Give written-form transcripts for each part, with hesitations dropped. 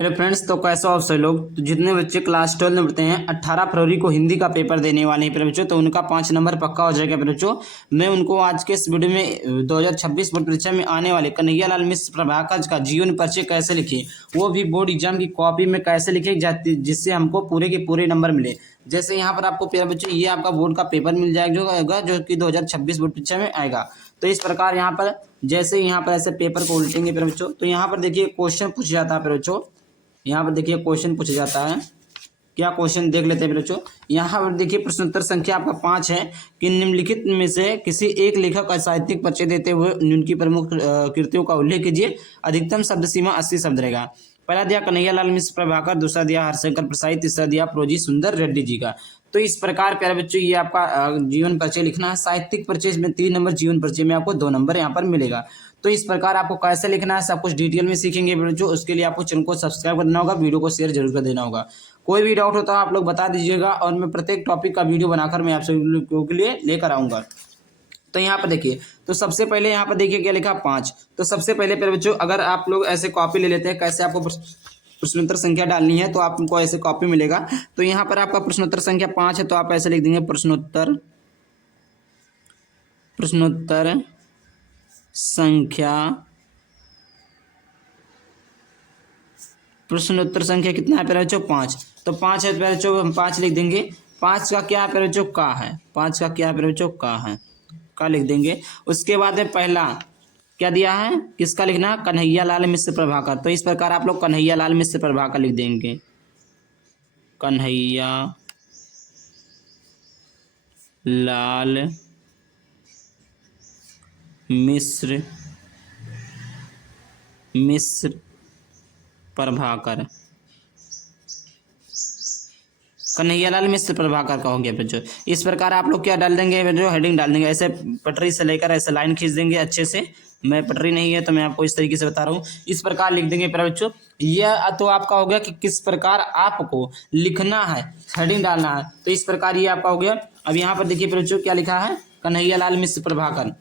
Hello friends, तो कैसे हो आप सभी लोग। तो जितने बच्चे क्लास 12 में पढ़ते हैं 18 फरवरी को हिंदी का पेपर देने वाले हैं प्यारे बच्चों, तो उनका 5 नंबर पक्का हो जाएगा प्यारे बच्चों। मैं उनको आज के इस वीडियो में 2026 बोर्ड परीक्षा में आने वाले कन्हैयालाल मिश्र प्रभाकर का जीवन परिचय कैसे लिखे, वो भी बोर्ड एग्जाम की कॉपी में कैसे लिखे जाती, जिससे हमको पूरे के पूरे नंबर मिले। जैसे यहाँ पर आपको प्यारे बच्चों ये आपका बोर्ड का पेपर मिल जाएगा जो कि 2026 बोर्ड परीक्षा में आएगा। तो इस प्रकार यहाँ पर जैसे यहाँ पर ऐसे पेपर को उल्टेंगे प्यारे बच्चों, तो यहाँ पर देखिए क्वेश्चन पूछा जाता है प्यारे बच्चों। यहाँ पर देखिए क्वेश्चन पूछा जाता है, क्या क्वेश्चन देख लेते हैं बच्चों। यहाँ पर देखिए प्रश्नोत्तर संख्या आपका 5 है कि निम्नलिखित में से किसी एक लेखक का साहित्यिक परिचय देते हुए उनकी प्रमुख कृतियों का उल्लेख कीजिए। अधिकतम शब्द सीमा 80 शब्द रहेगा। पहला दिया कन्हैयालाल मिश्र प्रभाकर, दूसरा दिया हरिशंकर प्रसाद, तीसरा दिया प्रोजी सुंदर रेड्डी जी का। तो इस प्रकार प्यारे बच्चों ये आपका जीवन परिचय लिखना है। साहित्यिक परिचय में 3 नंबर, जीवन परिचय में आपको 2 नंबर यहाँ पर मिलेगा। तो इस प्रकार आपको कैसे लिखना है सब कुछ डिटेल में सीखेंगे बच्चों। उसके लिए आपको चैनल को सब्सक्राइब करना होगा, वीडियो को शेयर जरूर कर देना होगा। कोई भी डाउट होता है आप लोग बता दीजिएगा और मैं प्रत्येक टॉपिक का वीडियो बनाकर मैं आप सभी लोगों के लिए लेकर आऊँगा। तो यहाँ पर देखिए, तो सबसे पहले यहाँ पर देखिए क्या लिखा 5। तो सबसे पहले प्यारे बच्चों अगर आप लोग ऐसे कॉपी ले लेते हैं, कैसे आपको प्रश्नोत्तर संख्या डालनी है तो आपको ऐसे कॉपी मिलेगा। तो यहाँ पर आपका प्रश्नोत्तर संख्या 5 है, तो आप ऐसे लिख देंगे प्रश्नोत्तर संख्या प्रश्नोत्तर संख्या कितना है प्यारे बच्चों 5। तो 5 है प्यारे बच्चों, हम 5 लिख देंगे। 5 का क्या है प्यारे बच्चों का है, 5 का क्या है प्यारे बच्चों का है, का लिख देंगे। उसके बाद में पहला क्या दिया है, किसका लिखना, कन्हैयालाल मिश्र प्रभाकर। तो इस प्रकार आप लोग कन्हैयालाल मिश्र प्रभाकर लिख देंगे, कन्हैया लाल मिश्र प्रभाकर, कन्हैयालाल मिश्र प्रभाकर का हो गया बच्चों। इस प्रकार आप लोग क्या डाल देंगे बच्चों, हेडिंग डाल देंगे। ऐसे पटरी से लेकर ऐसे लाइन खींच देंगे अच्छे से। मैं पटरी नहीं है तो मैं आपको इस तरीके से बता रहा हूँ। इस प्रकार लिख देंगे प्यारे बच्चों। यह तो आपका हो गया कि किस प्रकार आपको लिखना है, हेडिंग डालना है। तो इस प्रकार ये आपका हो गया। अब यहाँ पर देखिए प्यारे बच्चों क्या लिखा है, कन्हैयालाल मिश्र प्रभाकर।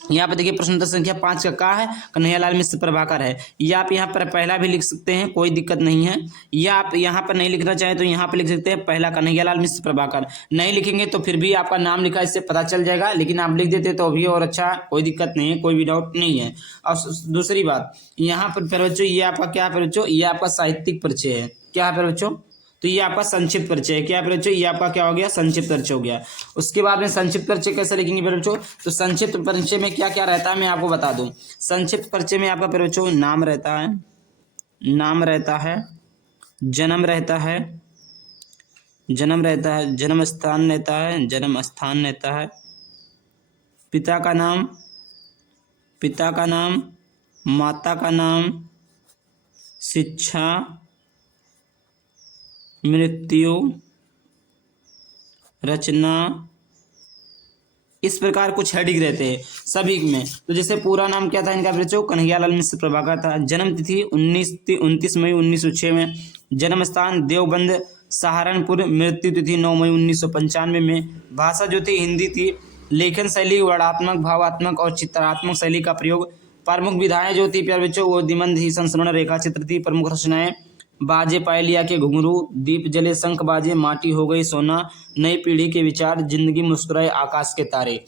यहाँ पर देखिए प्रश्नोत्तर संख्या 5 का है, कन्हैयालाल मिश्र प्रभाकर है। या आप यहाँ पर पहला भी लिख सकते हैं, कोई दिक्कत नहीं है। या आप यहाँ पर नहीं लिखना चाहे तो यहाँ पर लिख सकते हैं पहला कन्हैयालाल मिश्र प्रभाकर। नहीं लिखेंगे तो फिर भी आपका नाम लिखा इससे पता चल जाएगा, लेकिन आप लिख देते तो भी और अच्छा, कोई दिक्कत नहीं है, कोई भी डाउट नहीं है। और दूसरी बात यहाँ पर बच्चों ये आपका क्या है बच्चों, ये आपका साहित्यिक परिचय है। क्या है बच्चों, तो ये आपका संक्षिप्त परिचय है। क्या बच्चों, ये आपका क्या हो गया, संक्षिप्त परिचय हो गया। उसके बाद में संक्षिप्त परिचय कैसे लिखेंगे बच्चों, तो संक्षिप्त परिचय में क्या क्या रहता है मैं आपको बता दूं। संक्षिप्त परिचय में आपका बच्चों नाम रहता है, जन्म रहता है, जन्म स्थान रहता है, पिता का नाम, माता का नाम, शिक्षा, मृत्यु, रचना, इस प्रकार कुछ हेडिंग रहते हैं सभी में। तो जैसे पूरा नाम क्या था इनका बच्चों, कन्हैयालाल मिश्र प्रभाकर था। जन्म तिथि 29 मई 1906 में। जन्म स्थान देवबंद सहारनपुर। मृत्यु तिथि 9 मई 1995 में। भाषा जो थी हिंदी थी। लेखन शैली वर्णात्मक, भावात्मक और चित्रात्मक शैली का प्रयोग। प्रमुख विधाएं जो थी प्यारे बच्चों वो दिमंद ही संस्मरण रेखा चित्र थी। प्रमुख रचनाएं बाजे पायलिया के घुंघरू, दीप जले शंख बाजे, माटी हो गई सोना, नई पीढ़ी के विचार, जिंदगी मुस्कुराए आकाश के तारे।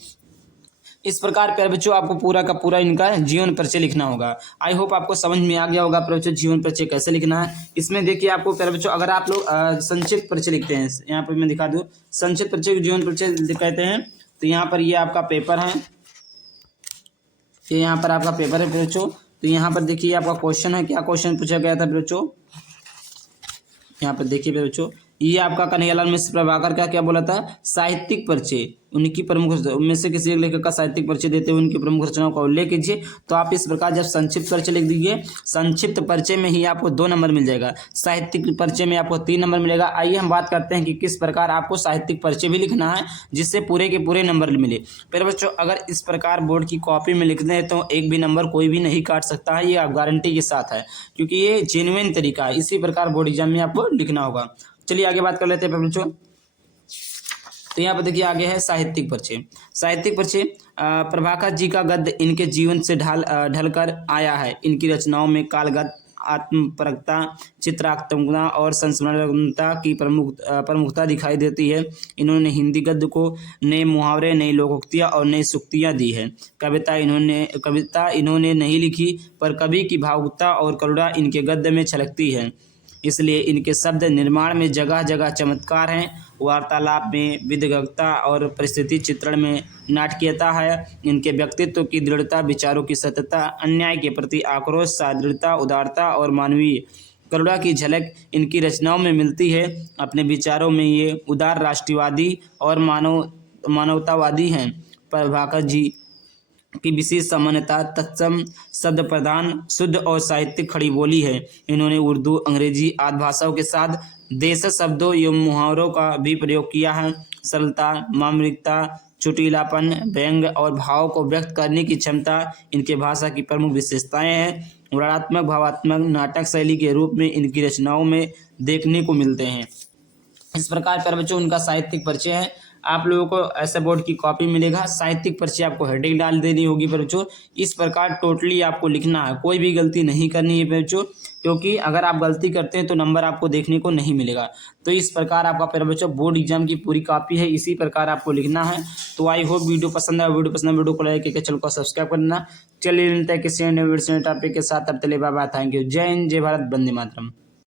इस प्रकार प्यारे बच्चों आपको पूरा का पूरा इनका जीवन परिचय लिखना होगा। आई होप आपको समझ में आ गया होगा प्यारे बच्चों जीवन परिचय कैसे लिखना है। इसमें देखिए आपको प्यारे बच्चों अगर आप लोग संक्षिप्त परिचय लिखते हैं, यहाँ पर मैं दिखा दूँ, संक्षिप्त परिचय जीवन परिचय कहते हैं। तो यहाँ पर ये आपका पेपर है, ये यहाँ पर आपका पेपर है प्यारे बच्चों। तो यहाँ पर देखिए आपका क्वेश्चन है, क्या क्वेश्चन पूछा गया था बच्चों। यहाँ पर देखिए बच्चों ये आपका कन्हैयालाल मिश्र प्रभाकर का क्या बोला था, साहित्यिक परिचय, उनकी प्रमुख उनमें से किसी एक लेखक का साहित्यिक परिचय देते हुए उनकी प्रमुख रचनाओं का उल्लेख कीजिए। तो आप इस प्रकार जब संक्षिप्त परिचय लिख दीजिए, संक्षिप्त परिचय में ही आपको 2 नंबर मिल जाएगा, साहित्यिक परिचय में आपको 3 नंबर मिलेगा। आइए हम बात करते हैं कि किस प्रकार आपको साहित्यिक परिचय भी लिखना है जिससे पूरे के पूरे नंबर मिले। फिर बच्चों अगर इस प्रकार बोर्ड की कॉपी में लिख दें तो एक भी नंबर कोई भी नहीं काट सकता है, ये आप गारंटी के साथ है, क्योंकि ये जेन्युइन तरीका है। इसी प्रकार बोर्ड एग्जाम में आपको लिखना होगा। चलिए आगे बात कर लेते हैं बच्चों। तो यहाँ पर देखिए आगे है साहित्यिक परिचय। साहित्यिक परिचय प्रभाकर जी का गद्य इनके जीवन से ढलकर आया है। इनकी रचनाओं में कालगत आत्मपरकता, चित्रात्मकता और संस्मरणता की प्रमुखता दिखाई देती है। इन्होंने हिंदी गद्य को नए मुहावरे, नई लोकोक्तियाँ और नई सूक्तियाँ दी है। कविता इन्होंने नहीं लिखी, पर कवि की भावुकता और करुणा इनके गद्य में छलकती है। इसलिए इनके शब्द निर्माण में जगह जगह चमत्कार हैं। वार्तालाप में विदग्धता और परिस्थिति चित्रण में नाटकीयता है। इनके व्यक्तित्व की दृढ़ता, विचारों की सत्यता, अन्याय के प्रति आक्रोश, सादृढ़ता, उदारता और मानवीय करुणा की झलक इनकी रचनाओं में मिलती है। अपने विचारों में ये उदार, राष्ट्रवादी और मानवतावादी हैं। प्रभाकर जी की विशेष सामान्यता तत्सम, शब्द प्रधान, शुद्ध और साहित्यिक खड़ी बोली है। इन्होंने उर्दू, अंग्रेजी आदि भाषाओं के साथ देश शब्दों एवं मुहावरों का भी प्रयोग किया है। सरलता, मार्मिकता, चुटीलापन, व्यंग और भाव को व्यक्त करने की क्षमता इनके भाषा की प्रमुख विशेषताएं हैं। वर्णनात्मक, भावात्मक, नाटक शैली के रूप में इनकी रचनाओं में देखने को मिलते हैं। इस प्रकार पर बच्चों उनका साहित्यिक परिचय है। आप लोगों को ऐसे बोर्ड की कॉपी मिलेगा। साहित्यिक परिचय आपको हेडिंग डाल देनी होगी बच्चों। इस प्रकार टोटली आपको लिखना है, कोई भी गलती नहीं करनी है बच्चों, क्योंकि अगर आप गलती करते हैं तो नंबर आपको देखने को नहीं मिलेगा। तो इस प्रकार आपका प्यारे बच्चों बोर्ड एग्जाम की पूरी कॉपी है, इसी प्रकार आपको लिखना है। तो आई होप वीडियो पसंद आए, वीडियो को लाइक करके चैनल को सब्सक्राइब करना। चलिए मिलते हैं किसी अन्य वीडियो टॉपिक के साथ। अब तक बाय बाय, थैंक यू। जय हिंद, जय भारत, वंदे मातरम।